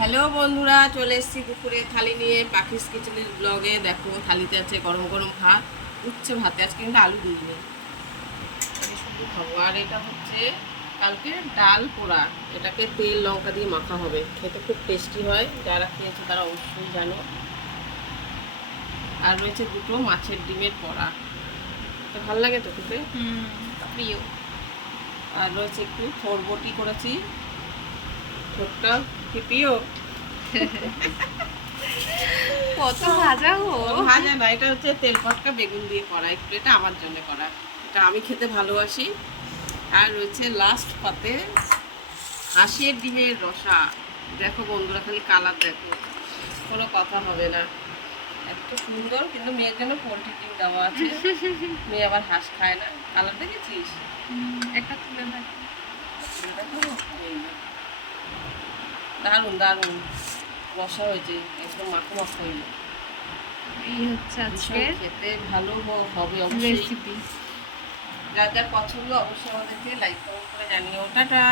Hello বন্ধুরা, চলে এসেছি দুপুরে থালি নিয়ে পাখিস কিচেনের ব্লগে। দেখো থালিতে আছে গরম গরম ভাত, উচ্ছে ভাতে, আজকে কিন্তু আলু দিইনি, আমি শুধু খাবো। আর এটা হচ্ছে কালকে ডাল পোড়া, এটাকে তেল লঙ্কা দিয়ে মাখা হবে, খেতে খুব টেস্টি হয়, যারা খেয়েছে তারা অবশ্যই জানো। আর রয়েছে দুটো মাছের ডিমের পোড়া, তো ভালো লাগে তো খেতে, প্রিয়। আর রয়েছে একটু থোরবটি করেছি, ঠোঁটটা কি প্রিয়? কত ভাজা গো। ভাজা না, এটা হচ্ছে তেল পটকা বেগুন দিয়ে করা, একটু এটা আমার জন্য করা, এটা আমি খেতে ভালোবাসি। আর রয়েছে লাস্ট পাতে হাঁসের ডিমের রসা। দেখো বন্ধুরা, খালি কালার দেখো, কোনো কথা হবে না, এত সুন্দর। কিন্তু মেয়ের জন্য পোলট্রি ডিম দেওয়া আছে, মেয়ে আবার হাঁস খায় না। কালার দেখেছিস? একটা তুলে দেখ। দেখো, এই যে। দারুণ দারুণ রসা হয়েছে, একদম মাখো মাখো হইলো। এই হচ্ছে ভীষণ আজকের খেতে ভালো হবে অবশ্যই। রেসিপি। যার যার পছন্দ অবশ্যই আমাদেরকে লাইক কমেন্ট করে জানিও। টাটা।